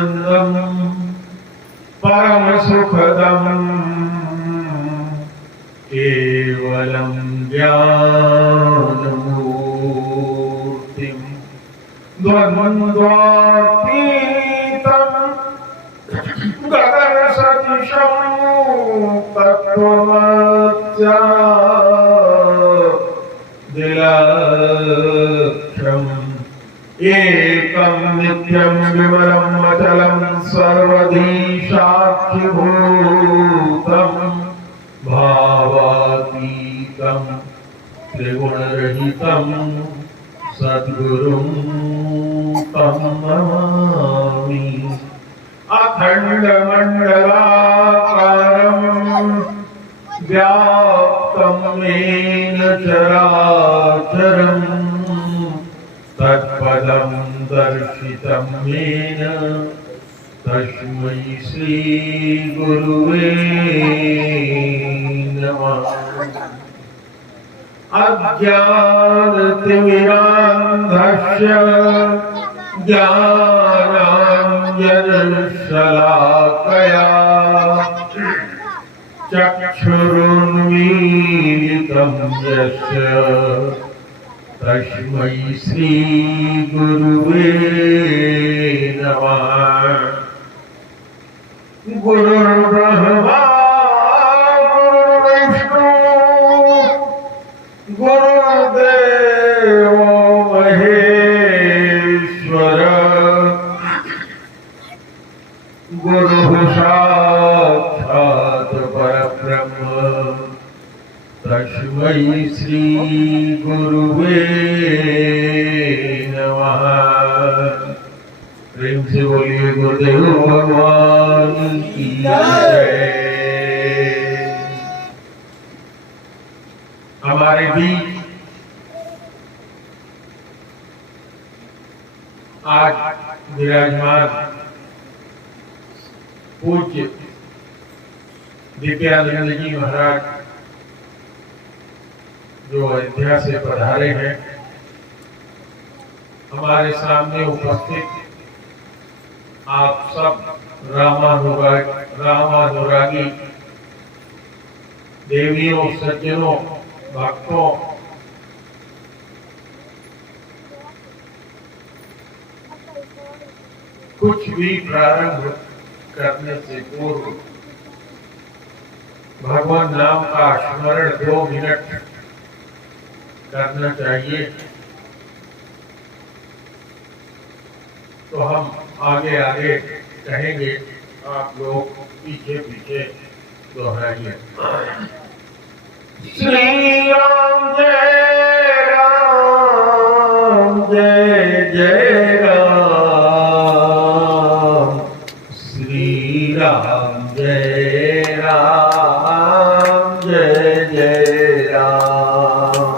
ब्रह्मानंदं परम सुखदं केवलं ज्ञानमूर्तिं द्वन्द्वातीतं गगनसदृशं तत्त्वमस्यादिलक्ष्यम् एकं नित्यं विमलं अचलं सर्वधी साक्षिभूतं भावातीतं त्रिगुणरहितं सद्गुरुं तं नमामि। अखण्डमण्डलाकारं व्याप्तं येन चराचरम् तत्पदं दर्शितं येन तस्मै श्री गुरुवे नमः। अज्ञानतिमिरान्धस्य ज्ञानाञ्जनशलाकया चक्षुरुन्मीलितं यस्य तस्मै श्री गुरुवे नमः। गुरुर्ब्रह्मा गुरुर्विष्णु गुरुर्देवो महेश्वर गुरुः साक्षात् परब्रह्म तस्मै श्री गुरुवे नमः। प्रेम से बोलिए गुरुदेव भगवान की जय। हमारे बीच आज विराजमान पूज्य दिव्यानंद जी महाराज जो अयोध्या से पधारे हैं, हमारे सामने उपस्थित आप सब रामानुरागी देवियों, सज्जनों, भक्तों, कुछ भी प्रारंभ करने से पूर्व भगवान नाम का स्मरण 2 मिनट करना चाहिए। तो हम आगे आगे कहेंगे, आप लोग पीछे पीछे दोहराइए। श्री राम जय राम जय जय राम, श्री राम जय राम जय जय राम,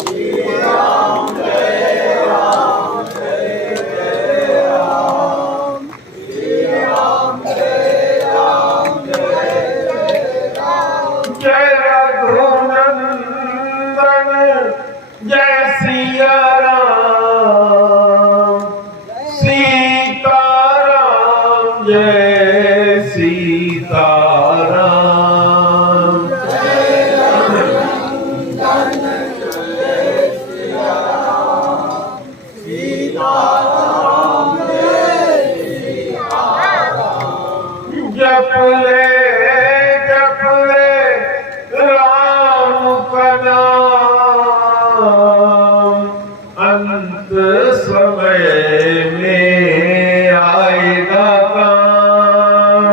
श्री राम जय राम जय जय राम, श्री राम जय राम जय जय राम। जय रघुनंदन जय सिया राम, सीताराम जय सीताराम, जय रघुनंदन जय सिया राम, सीताराम जय सीताराम। जप ले राम का नाम, अंत समय में आएगा काम।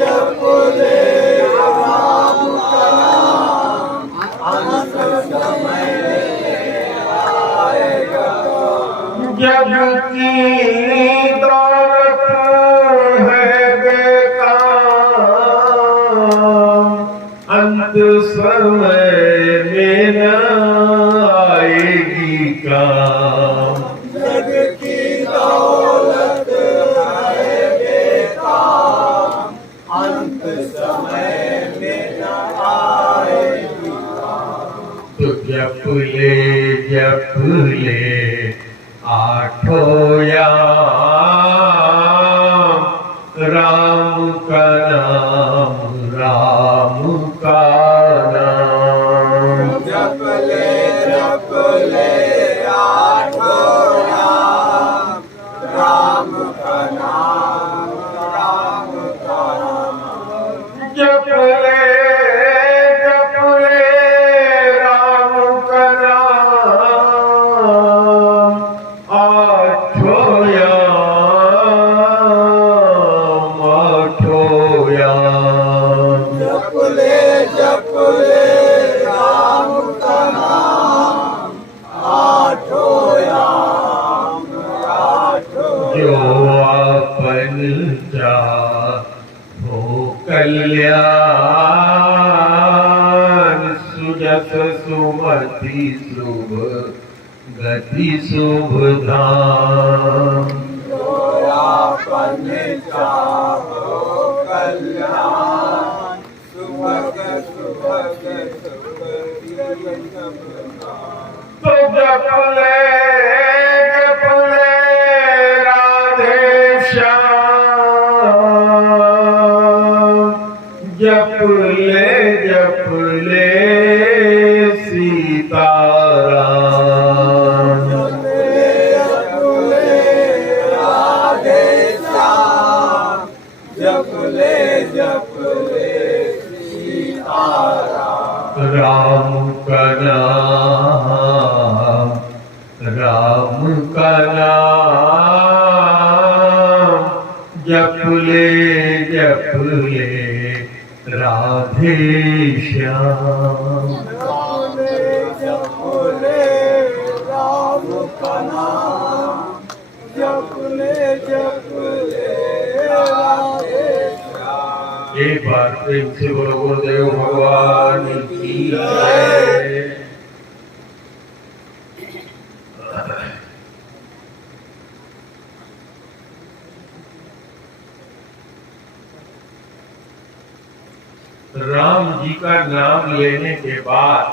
जप ले राम का नाम, अंत समय में आएगा काम। जग की दौलत है बेकार, अंत समय में न आएगी काम। जग की दौलत है बेकार, अंत जप ले आठों याम, राम का नाम, राम का नाम। जप ले आठों याम, राम का नाम, राम का नाम। जप ले राम का नाम, आठों याम, आठों याम। जप ले राम का नाम, आठों याम, आठों। जो अपन चाहो कल्याण, सुजस सुमति शुभ गति शुभ धाम। जो आपन चाहो कल्याण, सुभग सुभग सुभगी सब धाम। तो जप ले राधे श्याम, जप ले सीताराम। जप ले राधे श्याम, जप ले सीताराम। राम का नाम, राम का नाम, जप ले राधे श्याम। जप ले राम का नाम, जप ले राधे श्याम। एक बार प्रेम से बोलो गुरुदेव भगवान की जय। राम जी का नाम लेने के बाद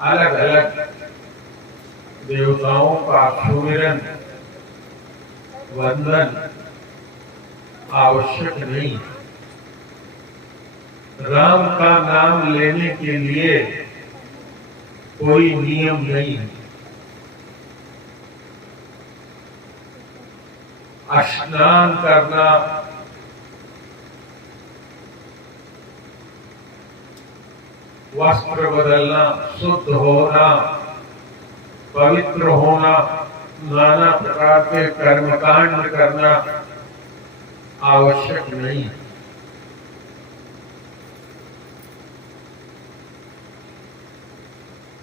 अलग अलग देवताओं का सुमिरन वंदन आवश्यक नहीं। राम का नाम लेने के लिए कोई नियम नहीं। स्नान करना, वस्त्र बदलना, शुद्ध होना, पवित्र होना, नाना प्रकार के कर्मकांड करना आवश्यक नहीं।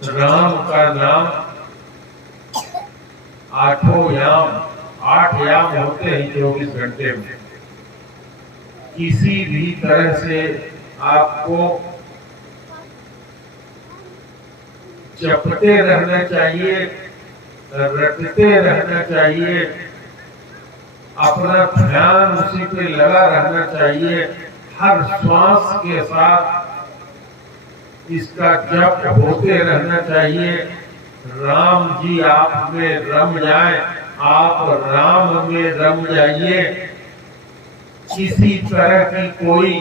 राम का नाम आठों याम, 8 याम होते हैं 24 घंटे में। किसी भी तरह से आपको जपते रहना चाहिए, रटते रहना चाहिए, अपना ध्यान उसी पे लगा रहना चाहिए। हर श्वास के साथ इसका जप होते रहना चाहिए। राम जी आप में रम जाए, आप राम में रम जाइए। किसी तरह की कोई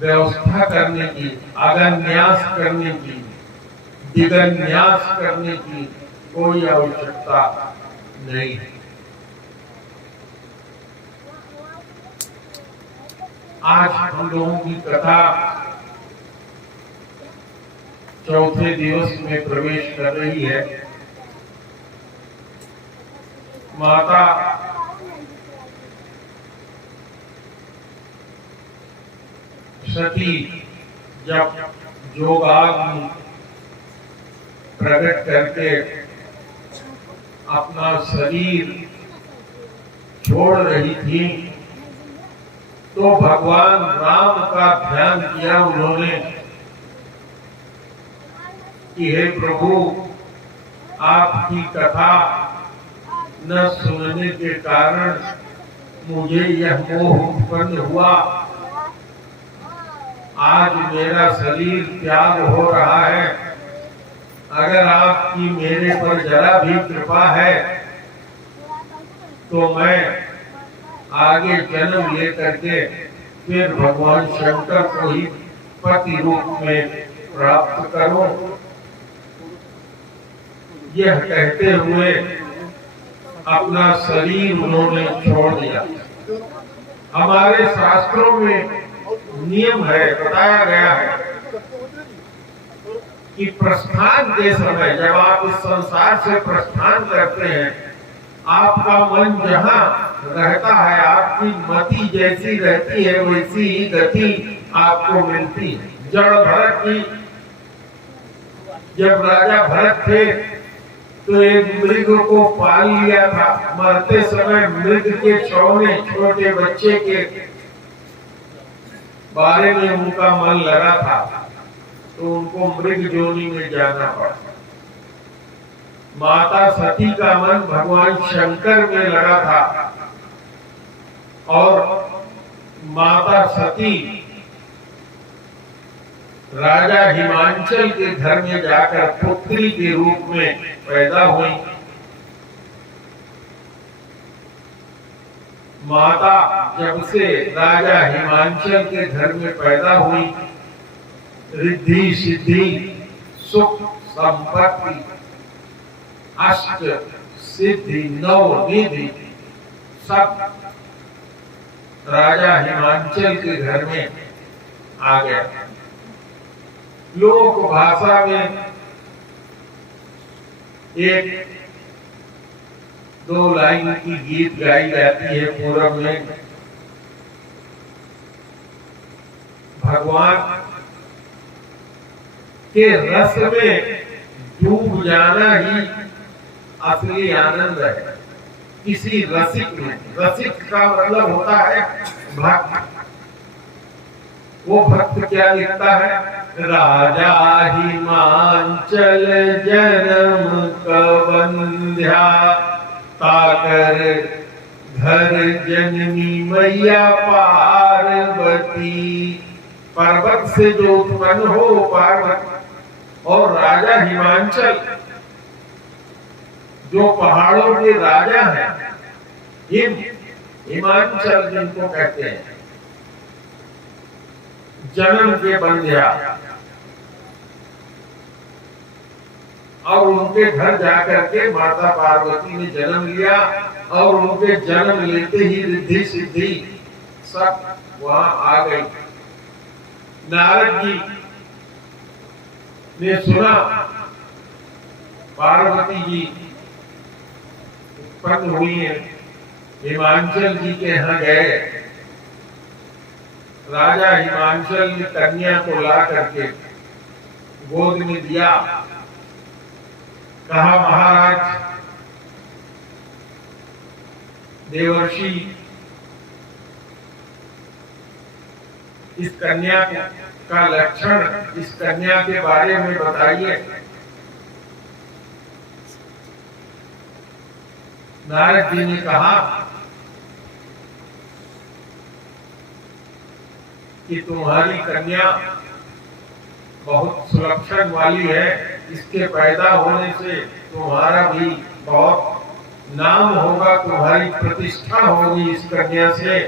व्यवस्था करने की, अगन्यास करने की, दिगन्यास करने की कोई आवश्यकता नहीं है। आज हम लोगों की कथा चौथे दिवस में प्रवेश कर रही है। माता सती जब जोगाग्नि प्रकट करके अपना शरीर छोड़ रही थी, तो भगवान राम का ध्यान किया उन्होंने कि हे प्रभु, आपकी कथा न सुनने के कारण मुझे यह मोह उत्पन्न हुआ, आज मेरा शरीर त्याग हो रहा है, अगर आपकी मेरे पर जरा भी कृपा है तो मैं आगे जन्म लेकर के फिर भगवान शंकर को ही पति रूप में प्राप्त करूं। यह कहते हुए अपना शरीर उन्होंने छोड़ दिया। हमारे शास्त्रों में नियम है, बताया गया है कि प्रस्थान के समय जब आप इस संसार से प्रस्थान करते हैं, आपका मन जहाँ रहता है, आपकी मति जैसी रहती है वैसी ही गति आपको मिलती है। जड़ भरत की, जब राजा भरत थे तो एक मृग को पाल लिया था। मरते समय मृग के चौने छोटे बच्चे के बारे में उनका मन लगा था, तो उनको मृग जोनी में जाना पड़ा। माता सती का मन भगवान शंकर में लगा था और माता सती राजा हिमांचल के घर में जाकर पुत्री के रूप में पैदा हुई। माता जब से राजा हिमांचल के घर में पैदा हुई, रिद्धि सिद्धि सुख संपत्ति अष्ट सिद्धि नव निधि सब राजा हिमांचल के घर में आ गया। लोक भाषा में एक दो लाइन की गीत गाई जाती है पूरब में। भगवान के रस में डूब जाना ही असली आनंद है। किसी रसिक में, रसिक का मतलब होता है भक्त। वो भक्त क्या लिखता है? राजा हिमांचल जन्म कवंध्या, ताकर घर जननी मैया पार्वती। पर्वत से जो उत्पन्न हो पार्वती, और राजा हिमांचल जो पहाड़ों के राजा हैं, हिमांचल जिनको कहते हैं, जन्म के बंध्या। और उनके घर जाकर के माता पार्वती ने जन्म लिया, और उनके जन्म लेते ही रिद्धि सिद्धि सब वहां आ गई। नारद जी ने सुना पार्वती जी उत्पन्न हुई है, हिमांचल जी के यहाँ गए। राजा हिमांचल ने कन्या को ला करके गोद में दिया। कहा, महाराज देवर्षि, इस कन्या का लक्षण, इस कन्या के बारे में बताइए। नारद जी ने कहा कि तुम्हारी कन्या बहुत सुलक्षण वाली है, इसके पैदा होने से तुम्हारा भी बहुत नाम होगा, तुम्हारी प्रतिष्ठा होगी इस कन्या से।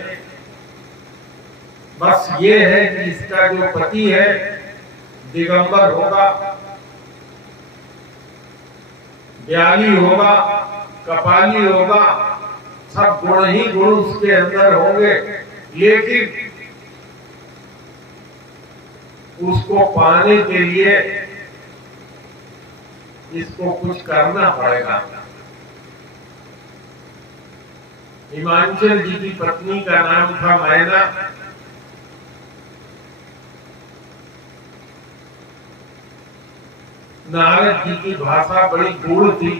बस ये है कि इसका जो पति है दिगंबर होगा, ज्ञानी होगा, कपाली होगा, सब गुण ही गुण उसके अंदर होंगे, लेकिन उसको पाने के लिए इसको कुछ करना पड़ेगा। हिमांचल जी की पत्नी का नाम था मैना। नारद जी की भाषा बड़ी गूढ़ थी,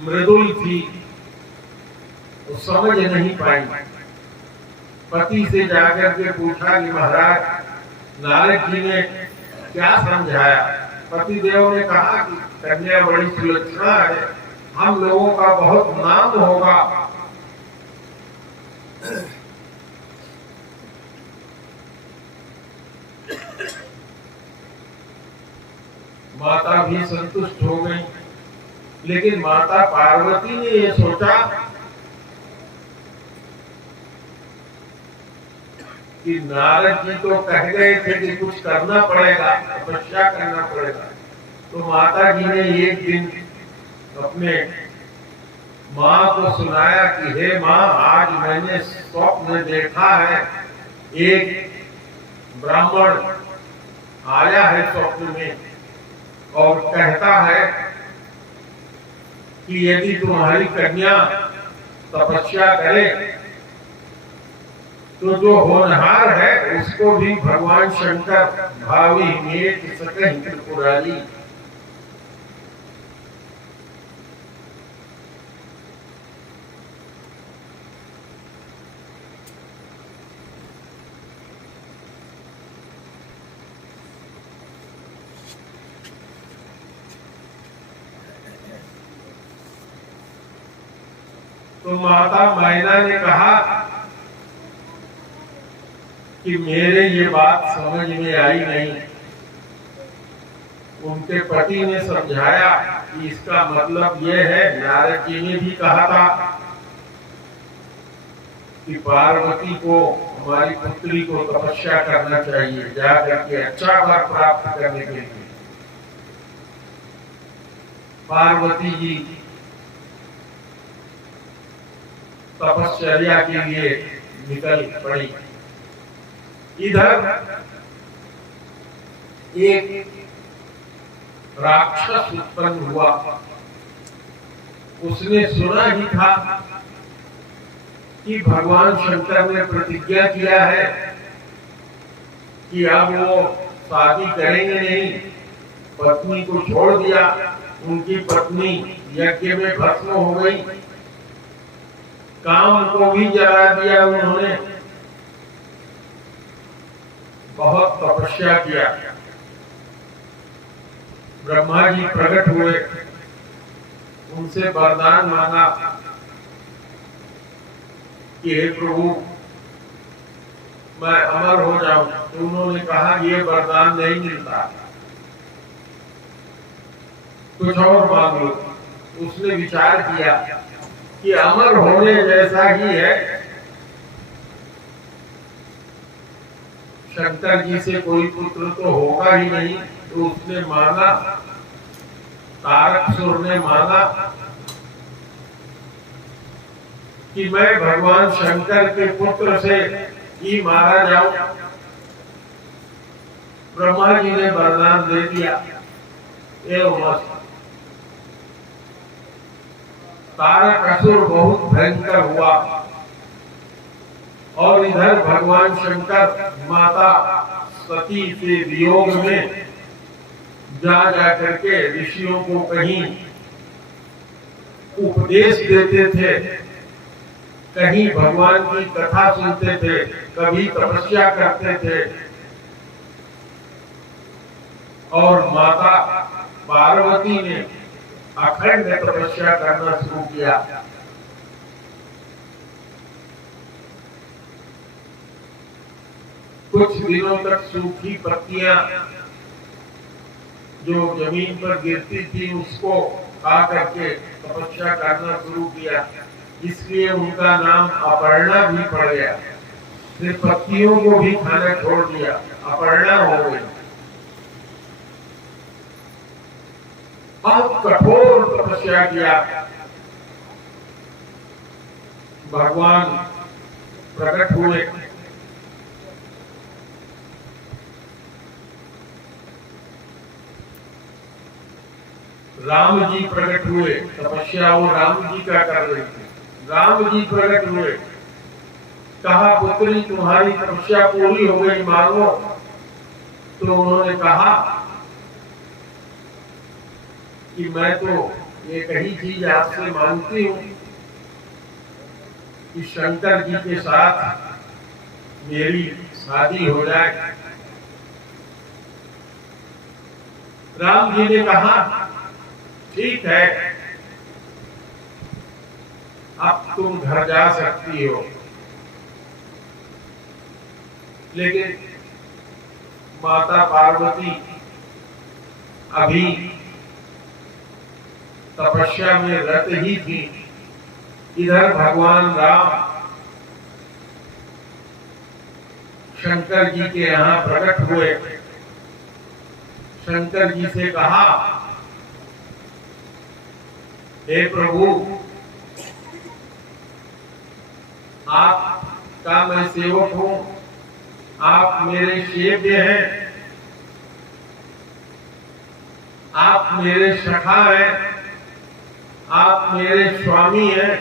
मृदुल थी, वो समझ नहीं पाई। पति से जाकर के पूछा कि महाराज, नारद जी ने क्या समझाया? पति देव ने कहा कि कन्या बड़ी सुलक्षणा है, हम लोगों का बहुत नाम होगा, माता भी संतुष्ट हो गई, लेकिन माता पार्वती ने ये सोचा कि नारद जी तो कह गए थे कि कुछ करना पड़ेगा, तपस्या करना पड़ेगा। तो माता जी ने एक दिन अपने माँ को सुनाया कि हे माँ, आज मैंने स्वप्न देखा है, एक ब्राह्मण आया है स्वप्न में और कहता है कि यदि तुम्हारी कन्या तपस्या करे तो जो होनहार है उसको भी भगवान शंकर भावी मेट सकहि त्रिपुरारी। तो माता मैना ने कहा कि मेरे ये बात समझ में आई नहीं। उनके पति ने समझाया कि इसका मतलब ये है, नारद जी ने भी कहा था कि पार्वती को, हमारी पुत्री को तपस्या करना चाहिए, जाकर के अच्छा वर प्राप्त करने के लिए। पार्वती जी तपश्चर्या के लिए निकल पड़ी। इधर एक राक्षस उत्पन्न हुआ। उसने सुना ही था कि भगवान शंकर ने प्रतिज्ञा किया है कि अब वो शादी करेंगे नहीं। पत्नी को छोड़ दिया, उनकी पत्नी यज्ञ में भस्म हो गई, काम को भी जला दिया उन्होंने। बहुत तपस्या किया। ब्रह्मा जी प्रकट हुए, उनसे वरदान मांगा कि हे प्रभु, मैं अमर हो जाऊं। तो उन्होंने कहा ये वरदान नहीं मिलता, कुछ और मांग लो। उसने विचार किया कि अमर होने जैसा ही है, शंकर जी से कोई पुत्र तो होगा ही नहीं। तो उसने मांगा, तारकासुर ने मांगा कि मैं भगवान शंकर के पुत्र से ही मारा जाऊं। ब्रह्मा जी ने वरदान दे दिया, एवं तारकासुर बहुत भयंकर हुआ। और इधर भगवान शंकर माता सती के वियोग में जा करके ऋषियों को कहीं उपदेश देते थे, कहीं भगवान की कथा सुनते थे, कभी तपस्या करते थे। और माता पार्वती ने अखंड तपस्या करना शुरू किया। कुछ दिनों तक सूखी पत्तियां जो जमीन पर गिरती थी उसको खा करके तपस्या करना शुरू किया, इसलिए उनका नाम अपर्णा भी पड़ गया। फिर पत्तियों को भी खाना छोड़ दिया, अपर्णा हो गई। बहुत कठोर तपस्या किया। भगवान प्रकट हुए, राम जी प्रकट हुए। तपस्या वो राम जी का कर रहे थे। राम जी प्रकट हुए, कहा पुत्री तुम्हारी तपस्या पूरी हो गई, मांगो। तो उन्होंने कहा कि मैं तो एक ही चीज आपसे मांगती हूँ कि शंकर जी के साथ मेरी शादी हो जाए। राम जी ने कहा ठीक है, अब तुम घर जा सकती हो। लेकिन माता पार्वती अभी तपस्या में रत ही थी। इधर भगवान राम शंकर जी के यहाँ प्रकट हुए। शंकर जी से कहा, हे प्रभु, आपका मैं सेवक हूं, आप मेरे सेव्य हैं, आप मेरे सखा हैं, आप मेरे स्वामी हैं।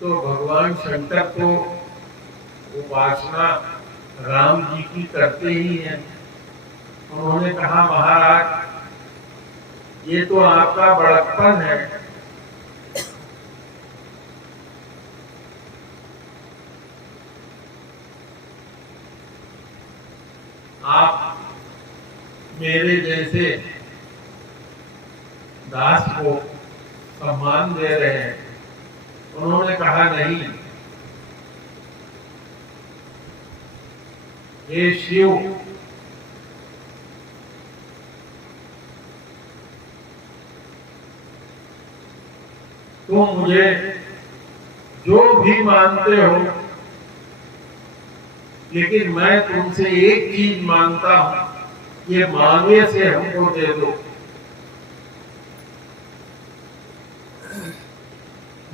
तो भगवान शंकर तो उपासना राम जी की करते ही हैं। उन्होंने कहा, महाराज, ये तो आपका बड़प्पन है। आप मेरे जैसे दास को सम्मान दे रहे हैं। उन्होंने कहा, नहीं, हे शिव, तुम मुझे जो भी मानते हो, लेकिन मैं तुमसे एक चीज मांगता हूं, ये मांगे से हमको दे दो।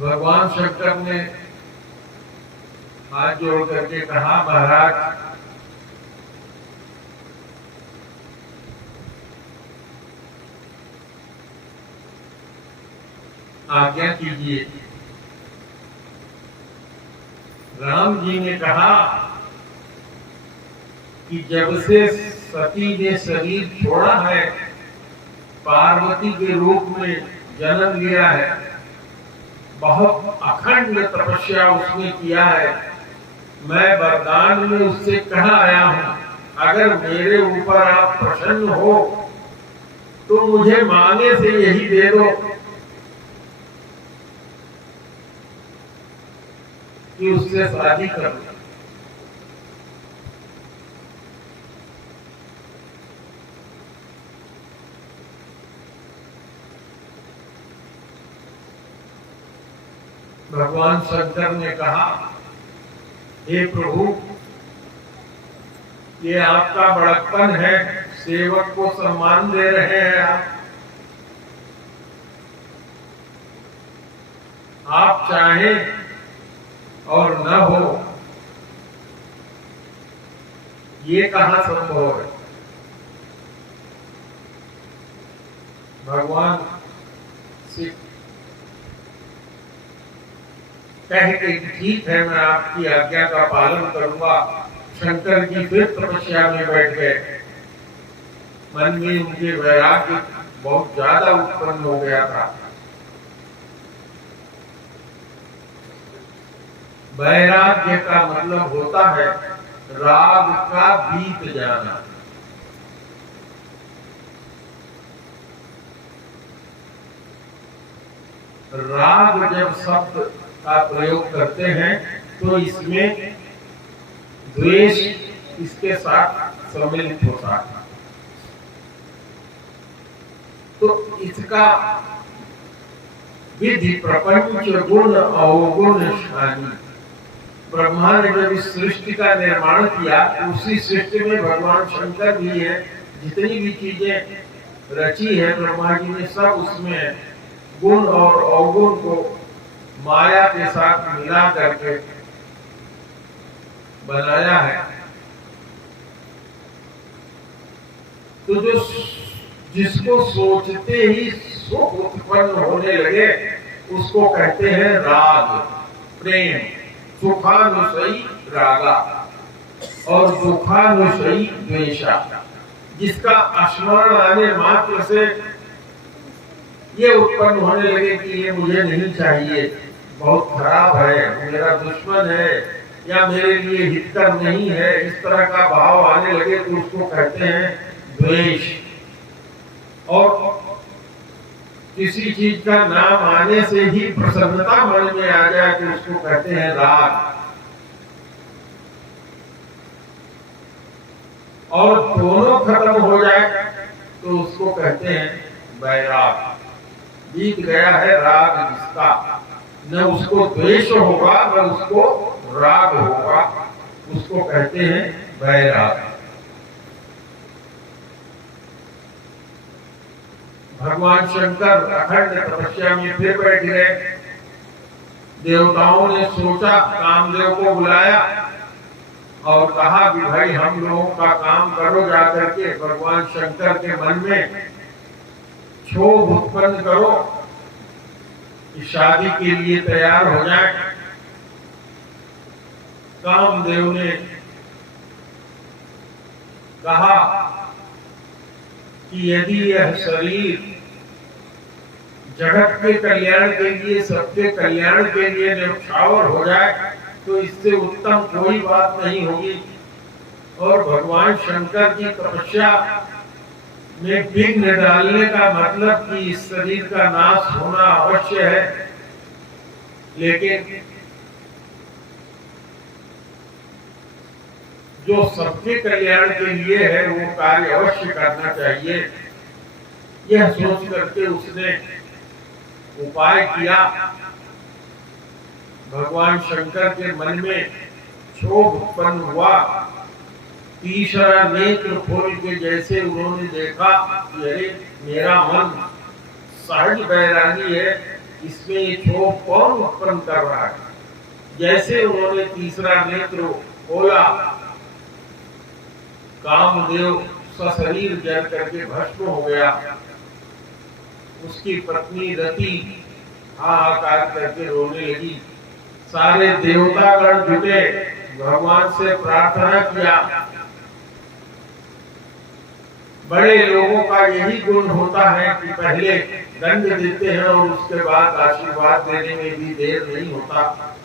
भगवान शंकर ने हाथ जोड़ करके कहा, महाराज, आज्ञा कीजिए। राम जी ने कहा कि जब से सती ने शरीर छोड़ा है, पार्वती के रूप में जन्म लिया है, बहुत अखंड तपस्या उसने किया है। मैं वरदान में उससे कहा आया हूं, अगर मेरे ऊपर आप प्रसन्न हो तो मुझे मांगे से यही दे दो कि उससे शादी कर लो। भगवान शंकर ने कहा, हे प्रभु, ये आपका बड़प्पन है, सेवक को सम्मान दे रहे हैं आप चाहें और न हो, ये कहां संभव है। भगवान से कह के ठीक है, मैं आपकी आज्ञा का पालन करूंगा। शंकर जी फिर तपस्या में बैठ गए। मन में उनके वैराग्य बहुत ज्यादा उत्पन्न हो गया था। वैराग्य का मतलब होता है राग का बीत जाना। राग जब शब्द का प्रयोग करते हैं तो इसमें द्वेष इसके साथ सम्मिलित होता है। तो इसका विधि प्रपंच गुण अवगुण शानी। ब्रह्मा ने जब इस सृष्टि का निर्माण किया, उसी सृष्टि में भगवान शंकर भी है। जितनी भी चीजें रची है ब्रह्मा जी ने, सब उसमें गुण और अवगुण को माया के साथ मिला करके बनाया है। तो जो जिसको सोचते ही सुख उत्पन्न होने लगे उसको कहते हैं राग, प्रेम। सुखानुसई रागा और दुखानुसई द्वेषा। जिसका स्मरण आने मात्र से ये उत्पन्न होने लगे कि ये मुझे नहीं चाहिए, बहुत खराब है, मेरा दुश्मन है, या मेरे लिए हितकर नहीं है, इस तरह का भाव आने लगे तो उसको कहते हैं द्वेष। और किसी चीज का नाम आने से ही प्रसन्नता मन में आ जाए तो उसको कहते हैं राग। और दोनों खत्म हो जाए तो उसको कहते हैं वैराग। बीत गया है राग जिसका, न उसको द्वेष होगा न उसको राग होगा, उसको कहते हैं वैराग। भगवान शंकर अखंड तपस्या में फिर बैठ गए। देवताओं ने सोचा, कामदेव को बुलाया और कहा कि भाई हम लोगों का काम करो, जाकर के भगवान शंकर के मन में क्षोभ उत्पन्न करो कि शादी के लिए तैयार हो जाए। कामदेव ने कहा कि यदि यह शरीर जगत के कल्याण के लिए, सबके कल्याण के लिए न्यौछावर हो जाए तो इससे उत्तम कोई बात नहीं होगी। और भगवान शंकर की तपस्या में विघ्न डालने का मतलब कि इस शरीर का नाश होना अवश्य है, लेकिन जो सबके कल्याण के लिए है वो कार्य अवश्य करना चाहिए। यह सोच करके उसने उपाय किया। भगवान शंकर के मन में क्षोभ उत्पन्न हुआ। तीसरा नेत्र खोल के जैसे उन्होंने देखा कि अरे मेरा मन सहज बैरागी है, इसमें ये क्षोभ कौन उत्पन्न कर रहा है। जैसे उन्होंने तीसरा नेत्र खोला, कामदेव सशरीर जल करके भस्म हो गया। उसकी पत्नी रति हाहाकार करके रोने लगी। सारे देवतागण जुटे, भगवान से प्रार्थना किया। बड़े लोगों का यही गुण होता है कि पहले दंड देते हैं और उसके बाद आशीर्वाद देने में भी देर नहीं होता।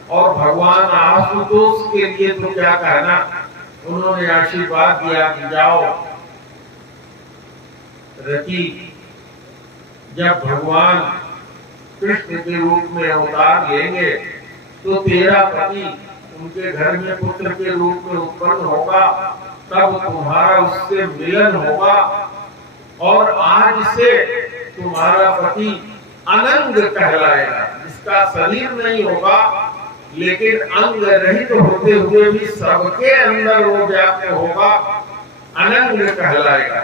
और भगवान आशुतोष के लिए तो क्या कहना, उन्होंने आशीर्वाद दिया कि जाओ रति, जब भगवान कृष्ण के रूप में अवतार लेंगे तो तेरा पति उनके घर में पुत्र के रूप में उत्पन्न होगा, तब तुम्हारा उससे मिलन होगा। और आज से तुम्हारा पति अनंग कहलाएगा, जिसका शरीर नहीं होगा लेकिन अंग रहित होते हुए भी सबके अंदर वो व्याप्त होगा, अनंग कहलाएगा।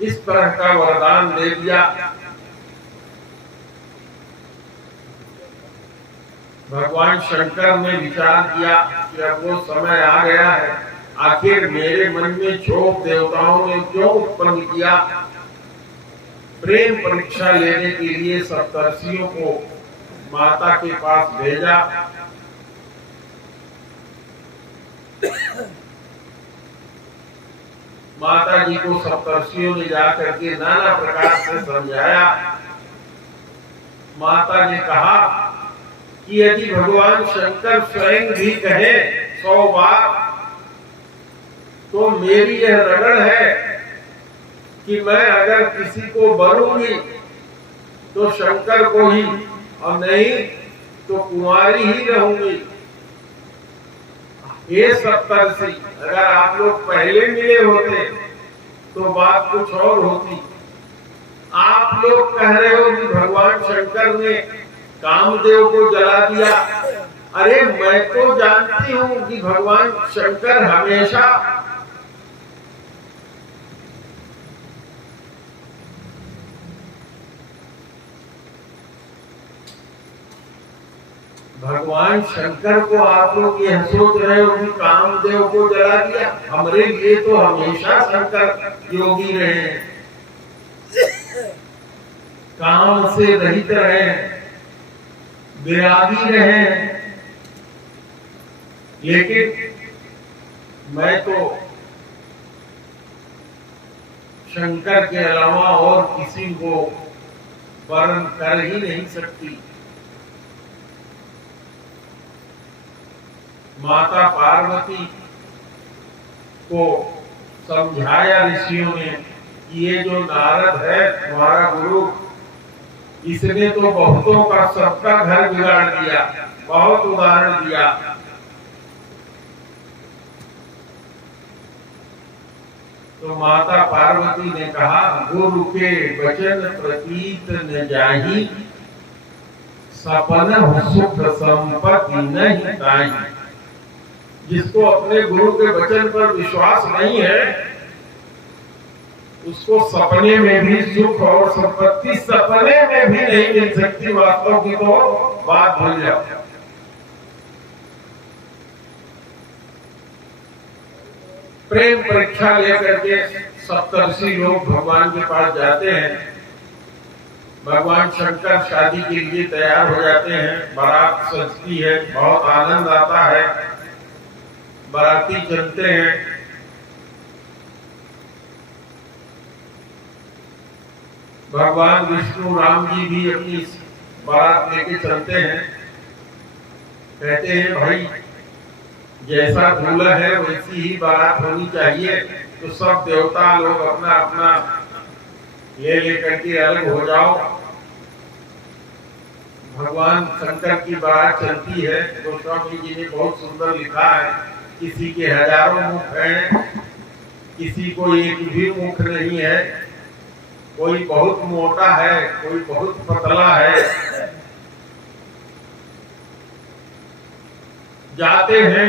इस तरह का वरदान दे दिया। भगवान शंकर ने विचार किया कि अब वो समय आ गया है, आखिर मेरे मन में क्षोभ देवताओं ने क्यों उत्पन्न किया। प्रेम परीक्षा लेने के लिए सप्तर्षियों को माता के पास भेजा। माता जी को सप्तर्षियों ने जाकर के नाना प्रकार से समझाया। माता ने कहा कि यदि भगवान शंकर स्वयं भी कहे 100 बार तो मेरी यह रगड़ है कि मैं अगर किसी को वरूंगी तो शंकर को ही, और नहीं तो कुंवारी ही रहूंगी। ये सप्तर्षि, अगर आप लोग पहले मिले होते तो बात कुछ और होती। आप लोग कह रहे हो कि भगवान शंकर ने कामदेव को जला दिया। अरे मैं तो जानती हूं कि भगवान शंकर हमेशा भगवान शंकर को आप लोग यह सोच रहे हो कि कामदेव को जला दिया। हमारे लिए तो हमेशा शंकर योगी रहे, काम से रहित रहे, विरागी रहे। लेकिन मैं तो शंकर के अलावा और किसी को वर्ण कर ही नहीं सकती। माता पार्वती को समझाया ऋषियों ने कि ये जो नारद है तुम्हारा गुरु, इसने तो बहुतों का सबका घर बिगाड़ दिया, बहुत उदाहरण दिया। तो माता पार्वती ने कहा, गुरु के वचन प्रतीत न जाहि, सपन सुख संपत्ति नहीं ताहि। जिसको अपने गुरु के वचन पर विश्वास नहीं है, उसको सपने में भी सुख और संपत्ति सपने में भी नहीं मिल सकती। वास्तव की तो बात भूल जाओ। प्रेम परीक्षा लेकर के सप्तर्षि लोग भगवान के पास जाते हैं। भगवान शंकर शादी के लिए तैयार हो जाते हैं, बारात सजती है, बहुत आनंद आता है, बाराती चलते हैं। भगवान विष्णु राम जी भी अपनी बारात लेके चलते हैं। कहते हैं भाई जैसा दूल्हा है वैसी ही बारात होनी चाहिए। तो सब देवता लोग अपना अपना ले लेकर के अलग हो जाओ। भगवान शंकर की बारात चलती है। गोस्वामी जी ने बहुत सुंदर लिखा है, किसी के हजारों मुख हैं, किसी को एक भी मुख नहीं है, कोई बहुत मोटा है, कोई बहुत पतला है। जाते हैं,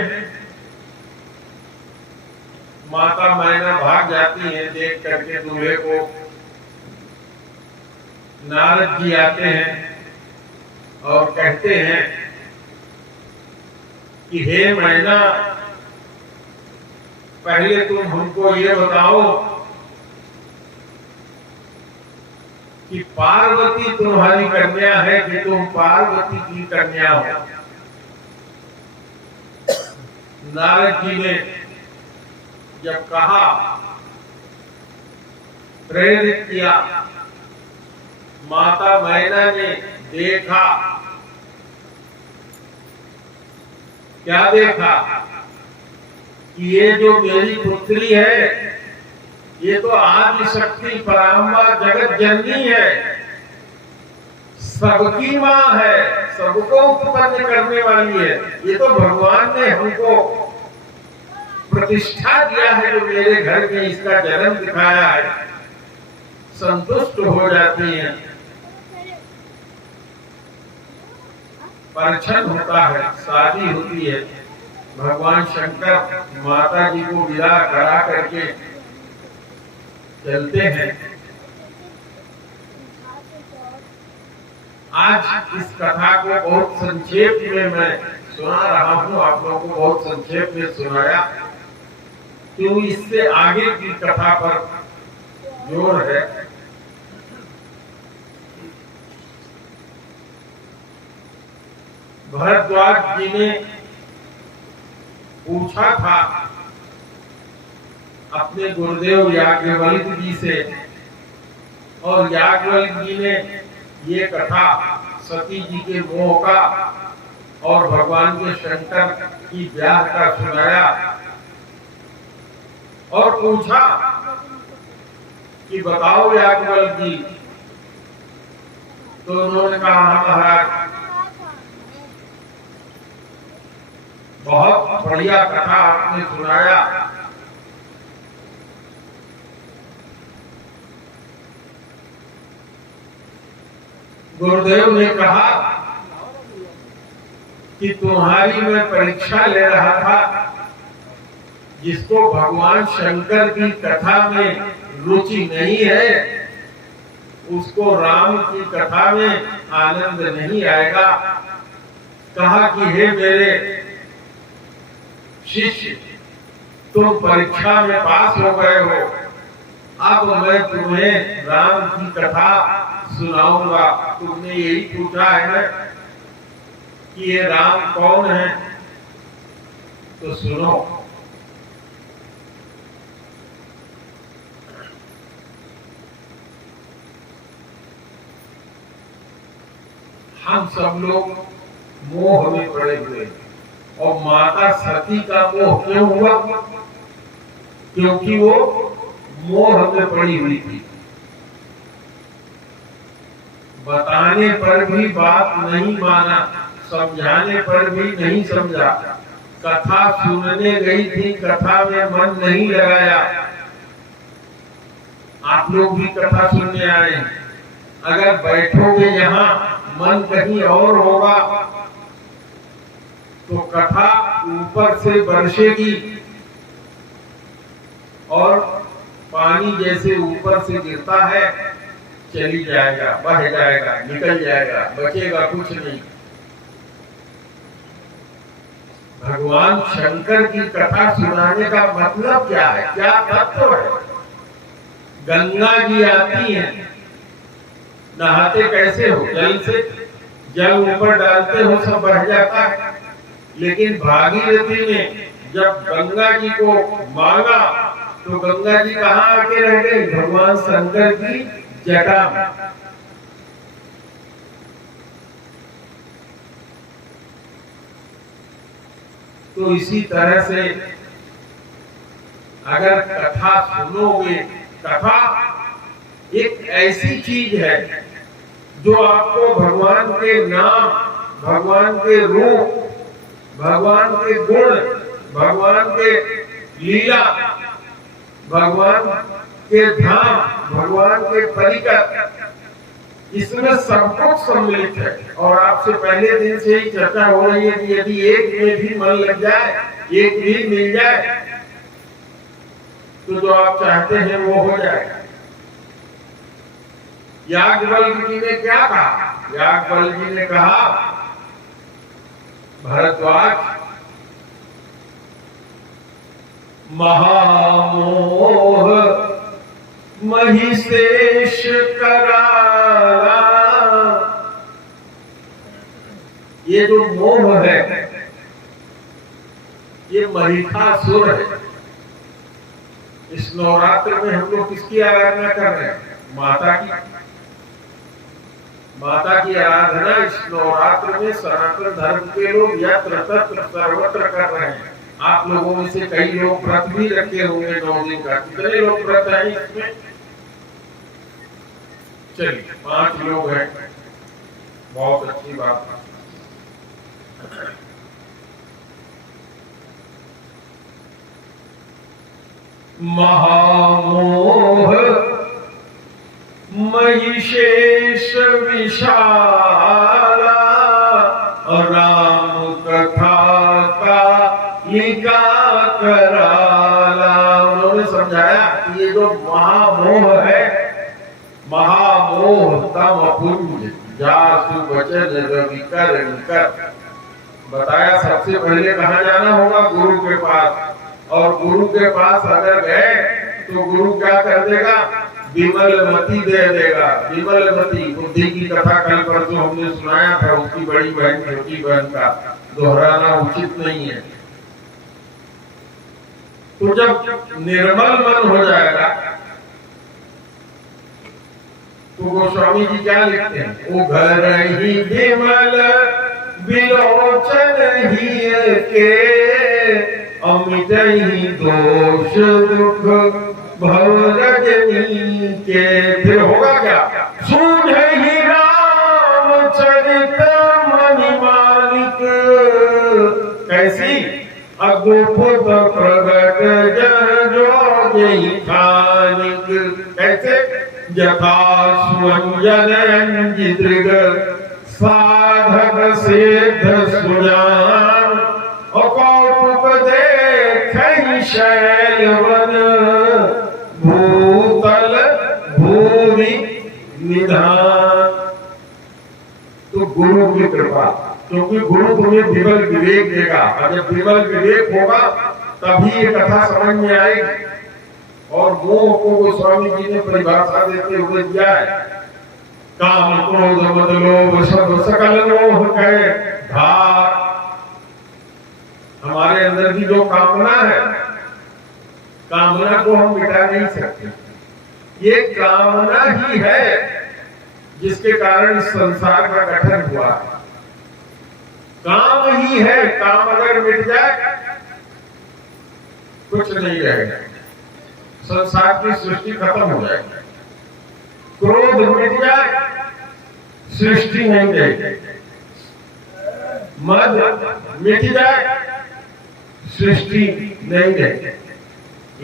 माता मैना भाग जाती है देख करके दूल्हे को। नारद जी आते हैं और कहते हैं कि हे मैना, पहले तुम हमको ये बताओ कि पार्वती तुम्हारी कन्या है कि तुम पार्वती की कन्या हो। नारद जी ने जब कहा, प्रेरित किया, माता मैना ने देखा। क्या देखा? कि ये जो मेरी पुत्री है, ये तो आदि शक्ति पराम्बा जगत जननी है, सबकी माँ है, सबको उत्पन्न करने वाली है। ये तो भगवान ने हमको प्रतिष्ठा दिया है, जो मेरे घर में इसका जन्म दिखाया है। संतुष्ट हो जाती हैं, परीक्षण होता है, शादी होती है। भगवान शंकर माता जी को विदा करा करके चलते हैं। आज इस कथा को बहुत संक्षेप में मैं सुना रहा हूँ, आप लोगों को बहुत संक्षेप में सुनाया, क्यों इससे आगे की कथा पर जोर है। भरद्वाज जी ने पूछा था अपने गुरुदेव याज्ञवल्क्य जी से, और याज्ञवल्क्य जी ने ये कथा सती जी के मोह का और भगवान के शंकर की ब्याह का सुनाया और पूछा कि बताओ याज्ञवल्क्य जी। तो उन्होंने कहा, महाराज बहुत बढ़िया कथा आपने सुनाया। गुरुदेव ने कहा कि तुम्हारी मैं परीक्षा ले रहा था, जिसको भगवान शंकर की कथा में रुचि नहीं है, उसको राम की कथा में आनंद नहीं आएगा। कहा कि हे मेरे शिष्य, तुम परीक्षा में पास हो गए हो, अब मैं तुम्हें राम की कथा सुनाऊंगा। तुमने यही पूछा है ना कि ये राम कौन है, तो सुनो। हम सब लोग मोह में पड़े हुए, और माता सती का मोह क्यों हुआ? क्योंकि वो मोह में पड़ी हुई थी। बताने पर भी बात नहीं माना, समझाने पर भी नहीं समझा, कथा सुनने गई थी, कथा में मन नहीं लगाया। आप लोग भी कथा सुनने आए, अगर बैठोगे यहाँ मन कहीं और होगा तो कथा ऊपर से बरसेगी और पानी जैसे ऊपर से गिरता है चली जाएगा, बह जाएगा, निकल जाएगा, बचेगा कुछ नहीं। भगवान शंकर की कथा सुनाने का मतलब क्या है, क्या तत्व है? गंगा जी आती है, नहाते कैसे हो? जल से। जल ऊपर डालते हो सब बह जाता है। लेकिन भागीरथी ने जब गंगा जी को मांगा तो गंगा जी कहाँ आके रह गई? भगवान शंकर की जटा में। तो इसी तरह से अगर कथा सुनोगे, कथा एक ऐसी चीज है जो आपको भगवान के नाम, भगवान के रूप, भगवान के गुण, भगवान के लीला, भगवान के धाम, भगवान के परिकर, इसमें सब कुछ सम्मिलित है। और आपसे पहले दिन से ही चर्चा हो रही है कि यदि एक में भी मन लग जाए, एक भी मिल जाए तो जो आप चाहते हैं वो हो जाए। याज्ञवल्क्य जी ने क्या कहा? याज्ञवल्क्य जी ने कहा, भरद्वाज, महामोह महिषेश कराला। ये जो मोह है ये महिषासुर है। इस नवरात्र में हम लोग किसकी आराधना कर रहे हैं? माता की। माता की आराधना इस नवरात्र में सनातन धर्म के लोग यत्र तत्र सर्वत्र कर रहे हैं। आप लोगों में से कई लोग व्रत भी रखे होंगे 9 दिन का। कितने लोग व्रत हैं इसमें? चलिए 5 लोग हैं, बहुत अच्छी बात है। महामोह महिषेश विशाला और राम कथा का लिखा कराला। उन्होंने समझाया कि ये जो महामोह है, महामोह तम अपुंज जासु वचन रविकर निकर। बताया सबसे पहले कहाँ जाना होगा? गुरु के पास। और गुरु के पास अगर गए तो गुरु क्या कर देगा? विमल मति दे देगा। विमल मति, बुद्धि की कथा कल परसों हमने सुनाया था, उसकी बड़ी बहन छोटी बहन का, दोहराना उचित नहीं है। तो जब निर्मल मन हो जाएगा तो गोस्वामी जी क्या लिखते हैं? वो घर ही विमल विलोचन ही के अमित ही दोष दुख भव रजनी के। फिर होगा क्या? सूझे ही रामचरित मणिमालिक। कैसी? अगुप्त प्रगट जन जोगी खानिक। कैसे? यथा स्वंजन अंजितृग साधक सिद्ध सुजान और कौतुक देखहि शैलवन भूतल भूमि निधान। तो गुरु की कृपा, क्योंकि गुरु तुम्हें विमल विवेक देगा। और जब विमल विवेक होगा तभी ये कथा समझ में आएगी। और मोह को गोस्वामी जी ने परिभाषा देते हुए दिया है, काम क्रोध मद लोभ सब सकल मोह कहे धार। हमारे अंदर की जो कामना है, कामना को हम मिटा नहीं सकते। ये कामना ही है जिसके कारण इस संसार का गठन हुआ है। काम ही है, काम अगर मिट जाए कुछ नहीं रहेगा। संसार की सृष्टि खत्म हो जाएगी। क्रोध मिट जाए, सृष्टि नहीं रहेगी। मद मिट जाए, सृष्टि नहीं रहेगी।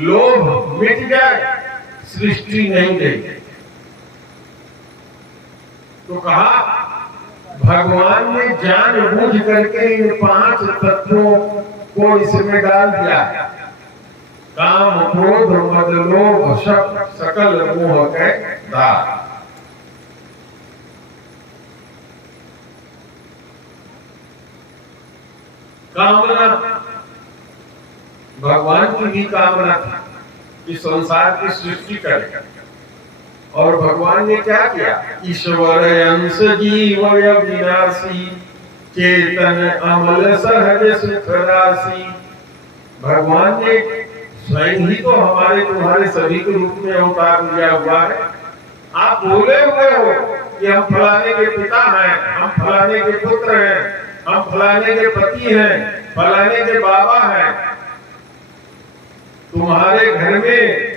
लोभ मिट जाए, सृष्टि नहीं रहेगी। तो कहा भगवान ने जानबूझ करके इन 5 तत्वों को इसमें डाल दिया। काम, क्रोध, मद, लोभ, सकल मोह के दास। कामना, भगवान की भी कामना थी कि संसार की सृष्टि करे। और भगवान ने क्या किया? ईश्वर अंश जीव अविनाशी, चेतन अमल सहज सुख राशि। भगवान ने स्वयं ही तो हमारे तुम्हारे सभी के रूप में अवतार लिया हुआ है। आप बोले हुए हो कि हम फलाने के पिता हैं, हम फलाने के पुत्र हैं, हम फलाने के पति हैं, फलाने के बाबा हैं। तुम्हारे घर में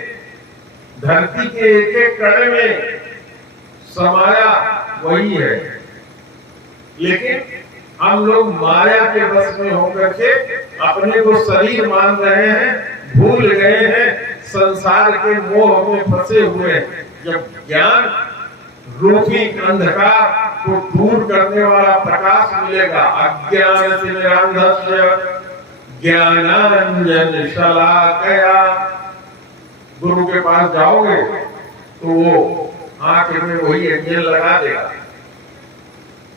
धरती के एक एक कण में समाया वही है, लेकिन हम लोग माया के बस में होकर के अपने को शरीर मान रहे हैं, भूल गए हैं, संसार के मोह में फंसे हुए हैं। जब ज्ञान रूपी अंधकार को दूर करने वाला प्रकाश मिलेगा, अज्ञान तिमिरांधस्य ज्ञानांजन शलाकया, गुरु के पास जाओगे तो वो आंख में वही एंजल लगा देगा।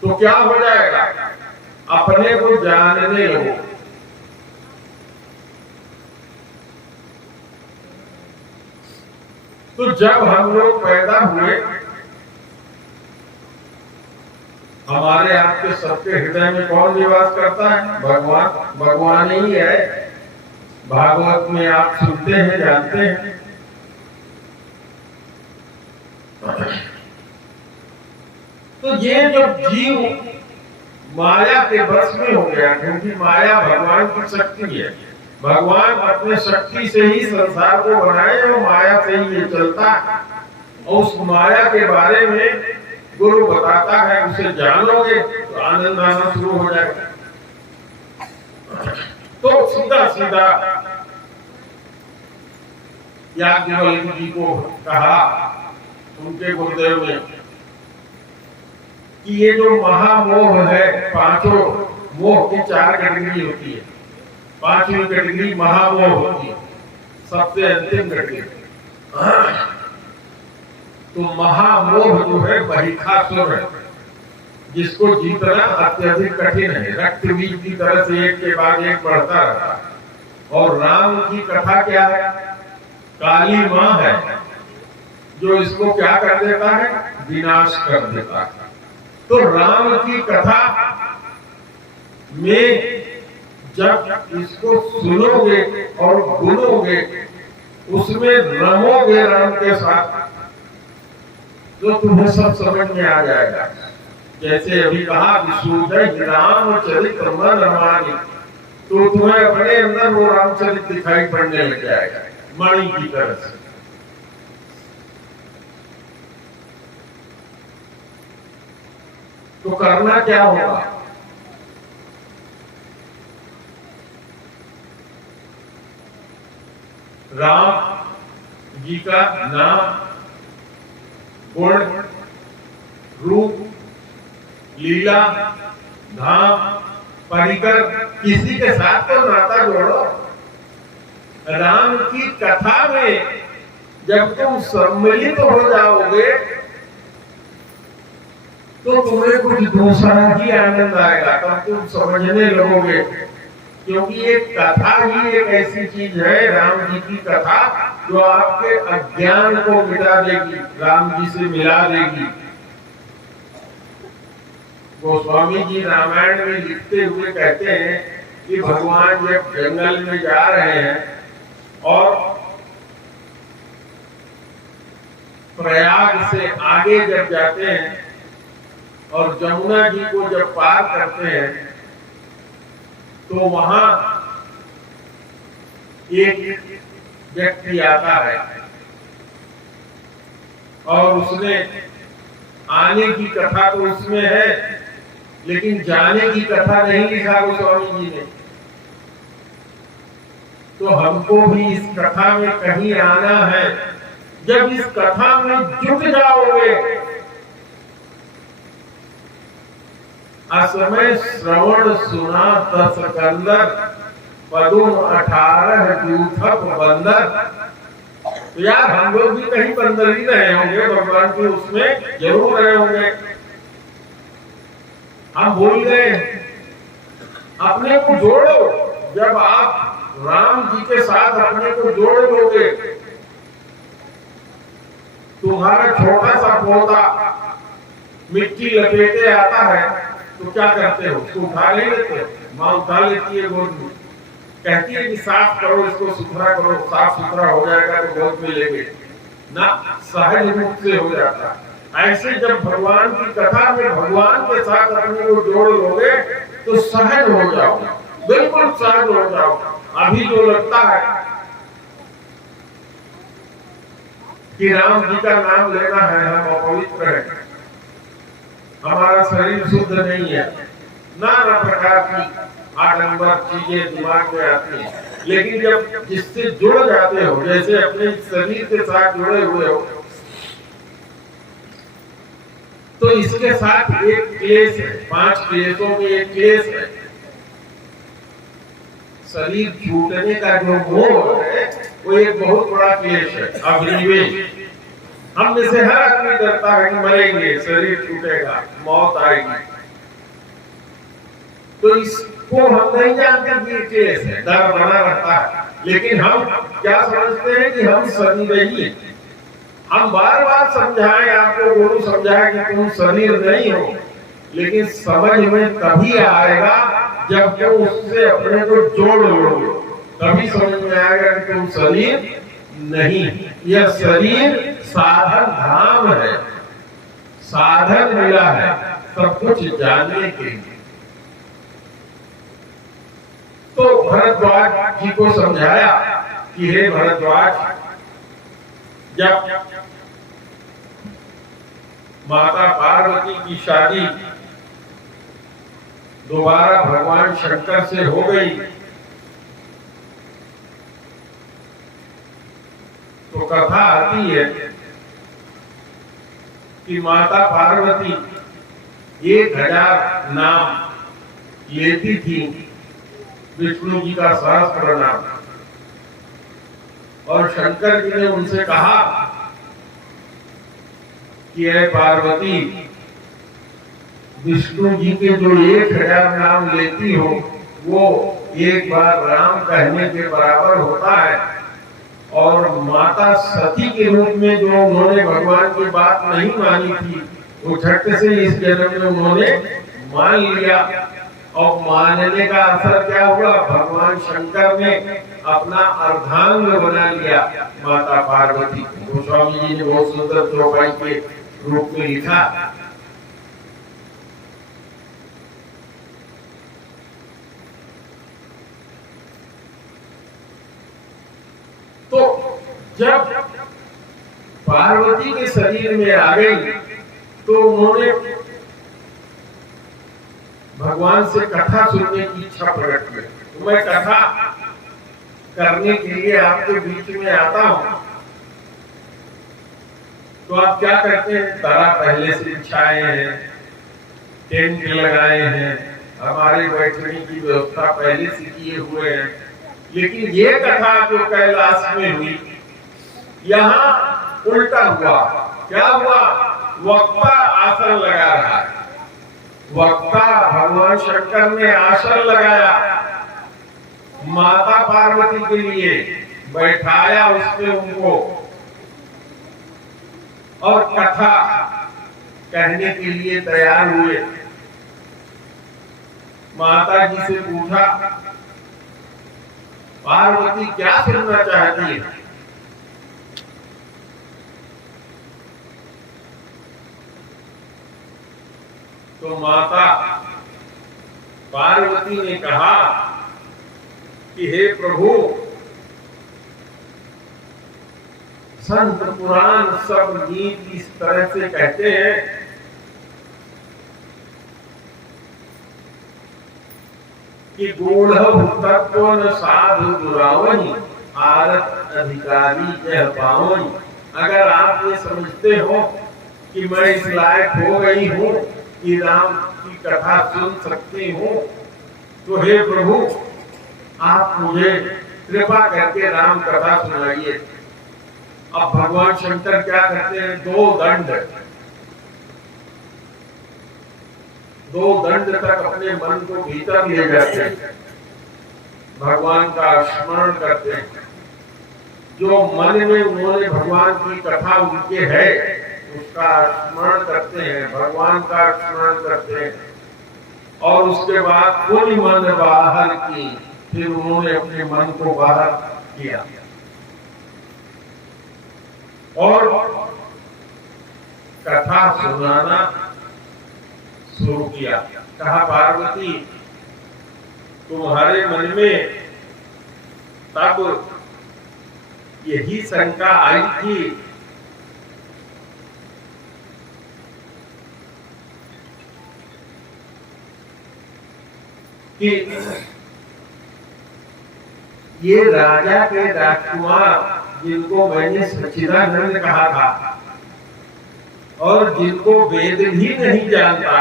तो क्या हो जाएगा? अपने को जानने लगो। तो जब हम लोग पैदा हुए, हमारे आपके सबके हृदय में कौन निवास करता है? भगवान। भगवान ही है। भागवत में आप सुनते हैं, जानते हैं। तो ये जब जीव माया के बस में हो गया, क्योंकि माया भगवान की शक्ति है, भगवान अपने शक्ति से ही संसार को बनाए और माया से ही ये चलता है। और उस माया के बारे में गुरु बताता है, उसे जानोगे तो आनंद आना शुरू हो जाएगा। तो सीधा सीधा याज्ञवल्क्य जी को कहा उनके गुरुदेव ने कि ये जो महामोह है, 5 मोह की 4 कैटेगरी होती है। 5वीं कैटेगरी महामोह होती है, सबसे अंतिम कैटेगरी। तो महामोह जो है बहिखासुर है, जिसको जीतना अत्यधिक कठिन है। रक्त बीज की तरह से एक के बाद एक बढ़ता रहता है। और राम की कथा क्या है? काली मां है जो इसको क्या कर देता है? विनाश कर देता है। तो राम की कथा में जब इसको सुनोगे और गुनोगे, उसमें रमोगे राम के साथ, तो तुम्हें सब समझ में आ जाएगा। जैसे अभी कहा विशुद्ध राम चरित्र मन रमानी, तो तुम्हें अपने अंदर वो रामचरित्र दिखाई पड़ने लग जाएगा मणि की तरह से। तो करना क्या होगा? राम जी का नाम, गुण, रूप, लीला, धाम, परिकर, किसी के साथ तो नाता जोड़ो। राम की कथा में जब तुम सम्मिलित हो जाओगे तो तुम्हें कुछ दूसरा ही आनंद आएगा, तब तुम समझने लगोगे। क्योंकि ये कथा ही एक ऐसी चीज है, राम जी की कथा, जो आपके अज्ञान को मिटा देगी, राम जी से मिला देगी। गोस्वामी जी रामायण में लिखते हुए कहते हैं कि भगवान जब जंगल में जा रहे हैं और प्रयाग से आगे जब जाते हैं और जमुना जी को जब पार करते हैं, तो वहां एक व्यक्ति आता है और उसने आने की कथा तो उसमें है, लेकिन जाने की कथा नहीं लिखा गोस्वामी जी ने। तो हमको भी इस कथा में कहीं आना है। जब इस कथा में जुट जाओगे, असमय श्रवण सुना 10 कंदर, पदुम 18 जूथप बंदर। तो यार हम लोग भी कहीं बंदर ही रहे होंगे, भगवान के उसमें जरूर रहे होंगे। हम भूल गए। अपने को जोड़ो। जब आप राम जी के साथ अपने को जोड़ दोगे, तुम्हारा छोटा सा पौधा मिट्टी लपेटे आता है तो क्या करते हो? उसको उठा नहीं लेते? माँ उठा लेती है गोद में, कहती है कि साफ करो, इसको सुथरा करो, साफ सुथरा हो जाएगा तो गोद में लेंगे ना, सहज रूप से हो जाता। ऐसे जब भगवान की कथा में भगवान के साथ अपने को जोड़ लोगे तो सहज हो जाओ, बिल्कुल सहज हो जाओ। अभी जो लगता है कि राम जी का नाम लेना है, हम अपवित्र है, हमारा शरीर शुद्ध नहीं है, नाना प्रकार की आडंबर चीजें दिमाग में आती हैं। लेकिन जब जिससे जुड़ जाते हो, जैसे अपने शरीर के साथ जुड़े हुए हो, तो इसके साथ एक क्लेश है, 5 क्लेशों में एक क्लेश है। शरीर छूटने का जो मोह है वो एक बहुत बड़ा क्लेश है, अभिनिवेश। हम में से हर आदमी डरता है कि मरेंगे, शरीर छूटेगा, मौत आएगी। तो इसको हम नहीं जानते कि क्लेश है, डर बना रहता है। लेकिन हम क्या समझते हैं कि हम शरीर ही हैं। हम बार बार समझाएं, आपको गुरु समझाए कि तुम शरीर नहीं हो, लेकिन समझ में तभी आएगा जब तुम उससे अपने को जोड़ लोगे, तभी समझ में आएगा कि तुम शरीर नहीं। यह शरीर साधन धाम है, साधन मिला है सब कुछ जानने के लिए। तो भरद्वाज जी को समझाया कि हे भरद्वाज, जब माता पार्वती की शादी दोबारा भगवान शंकर से हो गई, तो कथा आती है कि माता पार्वती 1000 नाम लेती थी, विष्णु जी का सहस्त्र नाम। और शंकर जी ने उनसे कहा कि हे पार्वती, विष्णु जी के जो 1000 नाम लेती हो वो एक बार राम कहने के बराबर होता है। और माता सती के रूप में जो उन्होंने भगवान की बात नहीं मानी थी, वो झट से इस जन्म में उन्होंने मान लिया। और मानने का असर क्या हुआ? भगवान शंकर ने अपना अर्धांग बना लिया माता पार्वती को। गोस्वामी जी ने बहुत सुंदर चौपाई के रूप में लिखा। तो जब पार्वती के शरीर में आ गई तो उन्होंने भगवान से कथा सुनने की इच्छा प्रकट की। तो मैं कथा करने के लिए आपके बीच में आता हूं, तो आप क्या करते हैं? तारा पहले से बिछाए हैं, टेंट लगाए हैं, हमारे बैठने की व्यवस्था पहले से किए हुए हैं। लेकिन ये कथा जो कैलाश में हुई, यहाँ उल्टा हुआ। क्या हुआ? वक्ता आसन लगा रहा है। वक्ता भगवान शंकर ने आसन लगाया, माता पार्वती के लिए बैठाया उसमें उनको, और कथा कहने के लिए तैयार हुए। माता जी से पूछा, पार्वती क्या सुनना चाहती है? तो माता पार्वती ने कहा कि हे प्रभु, संत पुराण सब नीति इस तरह से कहते हैं कि गूढ़ तत्व न साधु दुरावनी आरत अधिकारी यह पावनी। अगर आप ये समझते हो कि मैं इस लायक हो गई हूँ कि राम की कथा सुन सकती हूँ, तो हे प्रभु आप मुझे कृपा करके राम कथा सुनाइए। अब भगवान शंकर क्या करते हैं, दो दंड तक अपने मन को भीतर ले जाते हैं, भगवान का स्मरण करते हैं। जो मन में उन्होंने भगवान की कथा उनके है उसका स्मरण करते हैं, भगवान का स्मरण करते हैं, और उसके बाद कोई मन बाहर की, फिर उन्होंने अपने मन को बाहर किया और कथा सुनाना शुरू किया। कहा पार्वती तुम्हारे मन में तब यही शंका आई थी कि ये राजा के राजकुमार जिनको मैंने सच्चिदानंद कहा था और जिनको वेद भी नहीं जानता,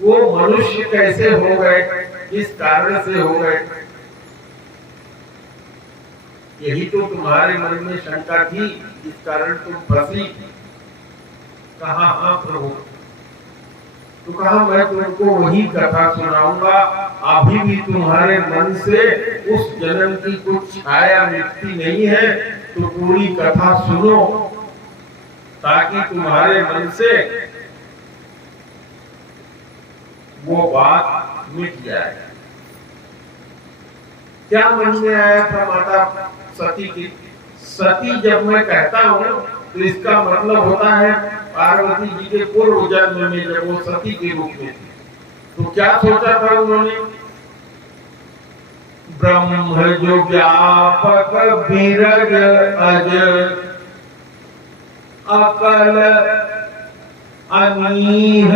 वो मनुष्य कैसे हो गए, किस कारण से हो गए, यही तो तुम्हारे मन में शंका थी, इस कारण तुम फंसी। कहा हाँ प्रभु। तो कहा मैं तुमको वही कथा सुनाऊंगा, अभी भी तुम्हारे मन से उस जन्म की कुछ छाया मिटती नहीं है, तो पूरी कथा सुनो ताकि तुम्हारे मन से वो बात मिट जाए। क्या मन में आया था माता सती की? सती जब मैं कहता हूँ तो इसका मतलब होता है पार्वती जी के पूर्व जन्म में जब वो सती के रूप में थी, तो क्या सोचा था उन्होंने? ब्रह्म जो व्यापक विरज अज अकल अनीह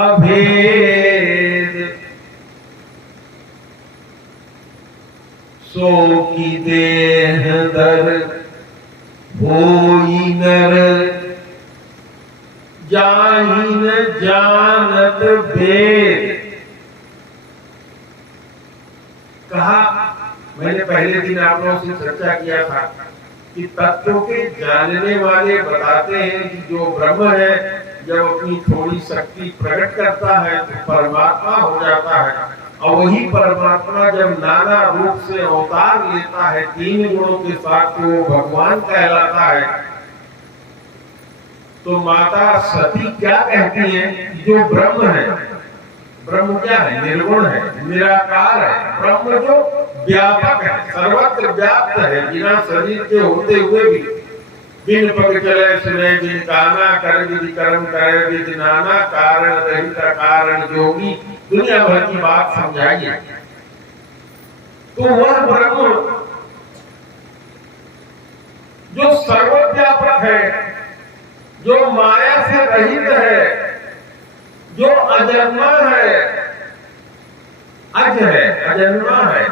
अभेद, सो की देह दर होई नर जाहिन जानत भेद। कहा मैंने पहले दिन आप लोगों से चर्चा किया था कि तत्वों के जानने वाले बताते हैं कि जो ब्रह्म है जब अपनी थोड़ी शक्ति प्रकट करता है तो परमात्मा हो जाता है, और वही परमात्मा जब नाना रूप से अवतार लेता है तीन गुणों के साथ तो वो भगवान कहलाता है। तो माता सती क्या कहती है? जो ब्रह्म है, ब्रह्म क्या है? निर्गुण है, निराकार है। ब्रह्म जो व्यापक है, सर्वत्र व्याप्त है, बिना शरीर के होते हुए भी, बिन पग चले सुने बिन काना कर विधि कर्म करे विधि नाना, कारण रहित कारण जोगी, दुनिया भर की बात समझाइए। तो वह ब्रह्म जो सर्वव्यापक है, जो माया से रहित है, जो अजन्मा है, अज है, अजन्मा है,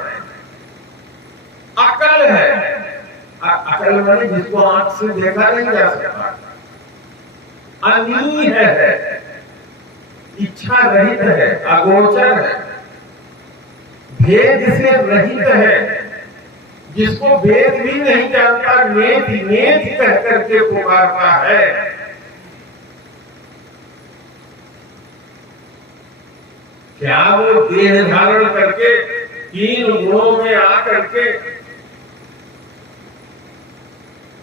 अकल है। अकल माने जिसको आंख से देखा नहीं जा सकता, अनीह है, इच्छा रहित है, अगोचर है, भेद से रहित है, जिसको भेद भी नहीं जानता, नेत नेत कह करके पुकारता है। क्या वो देह धारण करके तीन गुणों में आकर के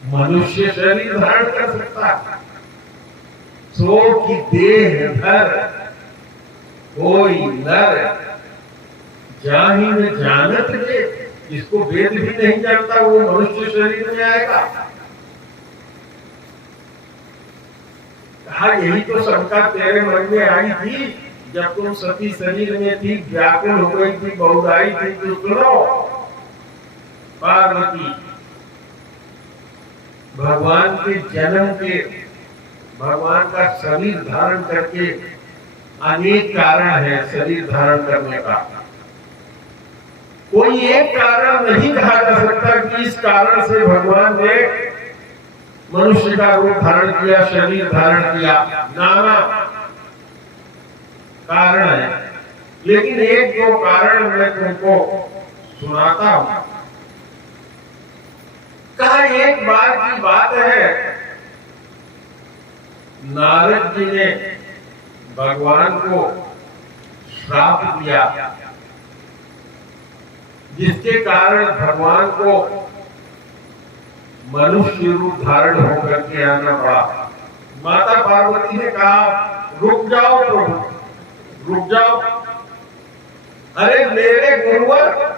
मनुष्य शरीर धारण कर सकता है? सो की देह धर कोई नर जाहिन जानत ले, जिसको वेद भी नहीं जानता वो मनुष्य शरीर में आएगा। कहा यही तो शंका तेरे मन में आई थी जब तुम सती शरीर में थी, व्याकुल हो गई थी, बहुराई थी, तो सुनो पार्वती, भगवान के जन्म के, भगवान का शरीर धारण करके अनेक कारण है शरीर धारण करने का। कोई एक कारण नहीं कहा जा सकता कि इस कारण से भगवान ने मनुष्य का रूप धारण किया, शरीर धारण किया। नाना कारण है, लेकिन एक दो कारण मैं तुमको सुनाता हूं। कहा एक बार की बात है, नारद जी ने भगवान को श्राप दिया, जिसके कारण भगवान को मनुष्य रूप धारण होकर के आना पड़ा। माता पार्वती ने कहा रुक जाओ प्रभु, रुक जाओ। अरे मेरे गुरुवर,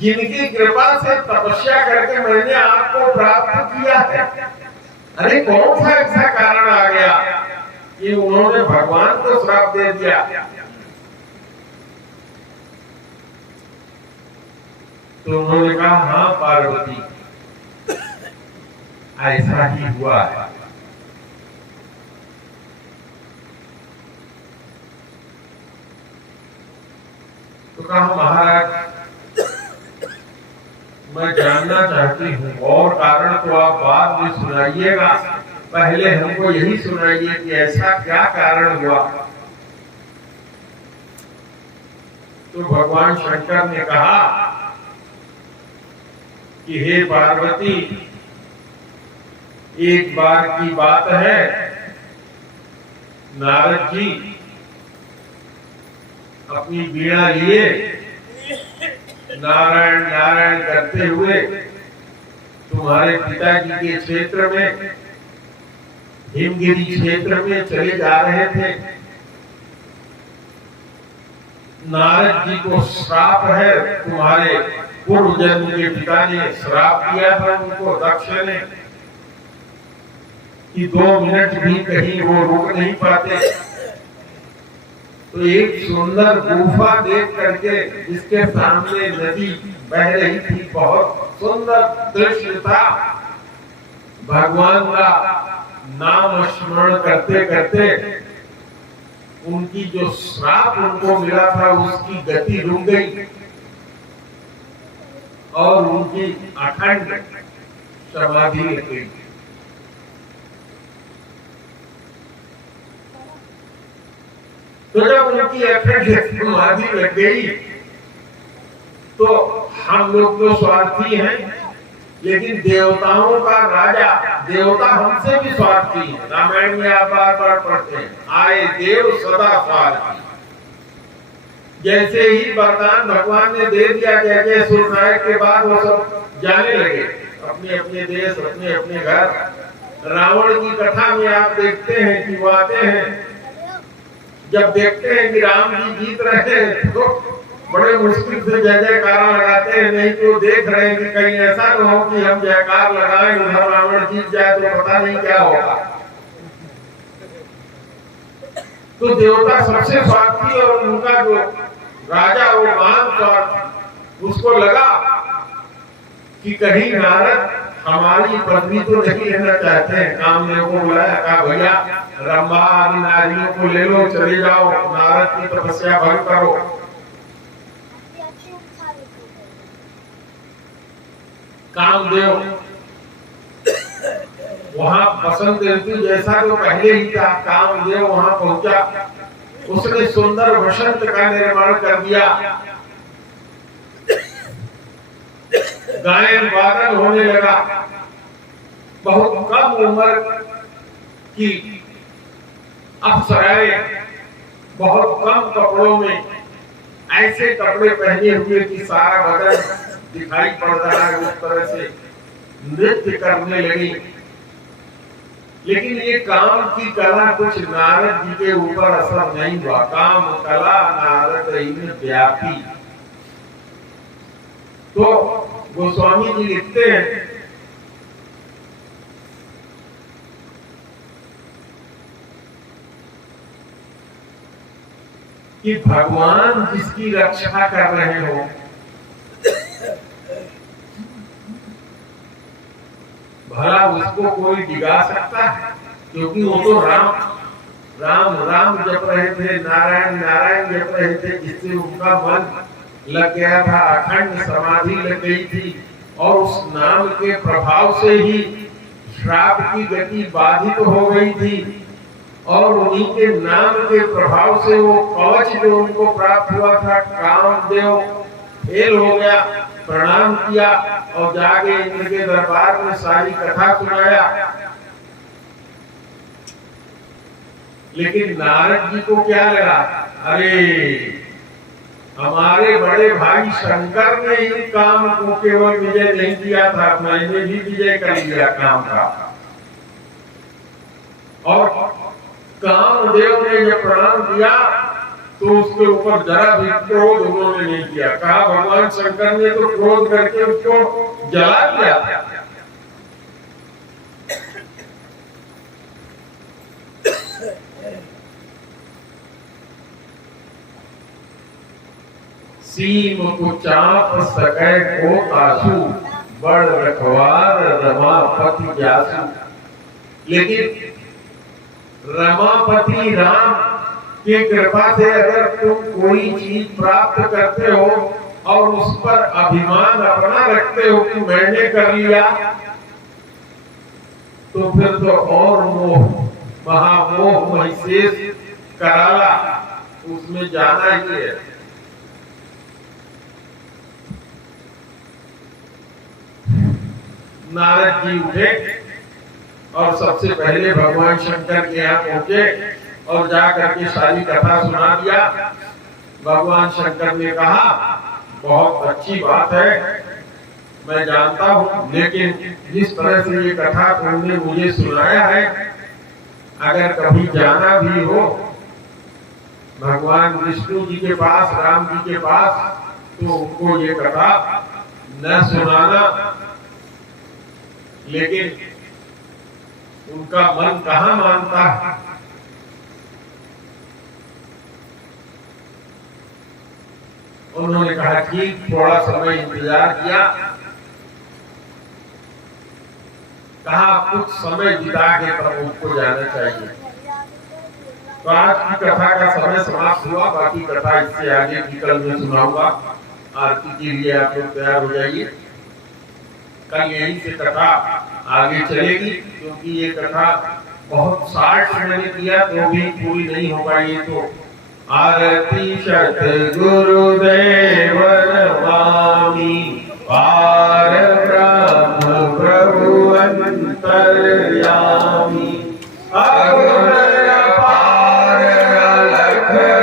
जिनकी कृपा से तपस्या करके मैंने आपको प्राप्त किया है, अरे कौन सा ऐसा कारण आ गया कि उन्होंने भगवान को श्राप दे दिया। तो उन्होंने कहा हाँ पार्वती, ऐसा ही हुआ है। तो कहा महाराज, मैं जानना चाहती हूँ, और कारण तो आप बाद में सुनाइएगा, पहले हमको यही सुनाइए कि ऐसा क्या कारण हुआ। तो भगवान शंकर ने कहा कि हे पार्वती, एक बार की बात है, नारद जी अपनी वीणा लिए नारायण नारायण करते हुए तुम्हारे पिताजी के क्षेत्र में, हिमगिरी क्षेत्र में चले जा रहे थे। नारद जी को श्राप है, तुम्हारे पूर्व जन्म के पिता ने श्राप दिया था उनको, दक्ष ने, कि 2 मिनट भी कहीं वो रुक नहीं पाते। तो एक सुंदर गुफा देख करके, जिसके सामने नदी बह रही थी, बहुत सुंदर दृश्य था। भगवान का नाम स्मरण करते करते उनकी जो श्राप उनको मिला था, उसकी गति रुक गई और उनकी अखंड समाधि लग गई। तो जब उनकी अखंड समाधि लग गई, तो हम लोग तो स्वार्थी हैं, लेकिन देवताओं का राजा, देवता हमसे भी स्वार्थी है। रामायण में आप बार बार पढ़ते हैं, आए देव सदा स्वार्थी। जैसे ही वरदान भगवान ने दे दिया, जैसे सूर्यनारायण के बाद वो सब जाने लगे अपने अपने देश, अपने अपने घर। रावण की कथा में आप देखते हैं कि वो आते हैं, जब देखते हैं कि राम जी जीत रहे हैं, तो बड़े मुश्किल से जय जयकार लगाते हैं। नहीं तो देख रहे हैं कि कहीं ऐसा न हो कि हम जयकार लगाएं, उधर रावण जीत जाए तो पता नहीं क्या होगा। तो देवता सबसे स्वार्थी, और उनका जो राजा वो महान स्वार्थी, उसको लगा कि कहीं नारद हमारी पदवी तो नहीं लेना चाहते हैं। कामदेव को बुलाया, कहा भैया रंभा आदि नारियों को ले लो, चले जाओ, नारद की तपस्या भंग करो। कामदेव वहां बसंत ऋतु जैसा तो पहले ही था, कामदेव वहां पहुंचा, उसने सुंदर वसंत का निर्माण कर दिया। गायन वादन होने लगा। बहुत कम उम्र की अप्सराएं बहुत कम कपड़ों में, ऐसे कपड़े पहने हुए कि सारा बदन दिखाई पड़ रहा है, उस तरह से नृत्य करने लगी। लेकिन ये काम की कला कुछ नारद जी के ऊपर असर नहीं हुआ। काम कला नारद में व्यापी। तो गोस्वामी जी लिखते हैं, कि भगवान जिसकी रक्षा कर रहे हो, भला उसको कोई डिगा सकता है? क्योंकि वो तो राम राम राम जप रहे थे, नारायण नारायण जप रहे थे, जिससे उनका मन लग गया था, अखंड समाधि लग गई थी, और उस नाम के प्रभाव से ही श्राप की गति बाधित हो गई थी, और उन्हीं के नाम के प्रभाव से वो कवच जो उनको प्राप्त हुआ था, कामदेव फेल हो गया, प्रणाम किया और जाके इनके दरबार में सारी कथा सुनाया। लेकिन नारद जी को क्या लगा, अरे हमारे बड़े भाई शंकर ने इन काम को केवल विजय नहीं किया था, मैंने भी विजय कर लिया काम का। और कामदेव ने जब प्रणाम किया तो उसके ऊपर जरा भी क्रोध उन्होंने नहीं किया। कहा भगवान शंकर ने तो क्रोध करके उसको जला दिया। सीम को चाप सकै को आंसू, बड़ रखवार रमापति जासू। लेकिन रमापति राम की कृपा से अगर तुम कोई चीज प्राप्त करते हो और उस पर अभिमान अपना रखते हो कि मैंने कर लिया, तो फिर तो और मोह, महामोह महिषेष कराला उसमें जाना ही है। नारद जी उठे और सबसे पहले भगवान शंकर के यहाँ पहुंचे और जाकर के सारी कथा सुना दिया। भगवान शंकर ने कहा बहुत अच्छी बात है, मैं जानता हूँ, लेकिन जिस तरह से ये कथा तुमने मुझे सुनाया है, अगर कभी जाना भी हो भगवान विष्णु जी के पास, राम जी के पास, तो उनको ये कथा न सुनाना। लेकिन उनका मन कहाँ मानता है। उन्होंने कहा ठीक, थोड़ा समय इंतजार किया, कहा कुछ समय बिता के तब उनको जाना चाहिए। तो आज की कथा का समय समाप्त हुआ, बाकी कथा इससे आगे की कल मैं सुनाऊंगा। आरती के लिए आप लोग तैयार हो जाइए। कल यही से कथा आगे चलेगी, क्योंकि ये कथा बहुत शार्ट मैंने किया तो भी पूरी नहीं हो पाई। तो आरती सत गुरुदेव नमामि, पार ब्रह्म प्रभु अंतर्यामी।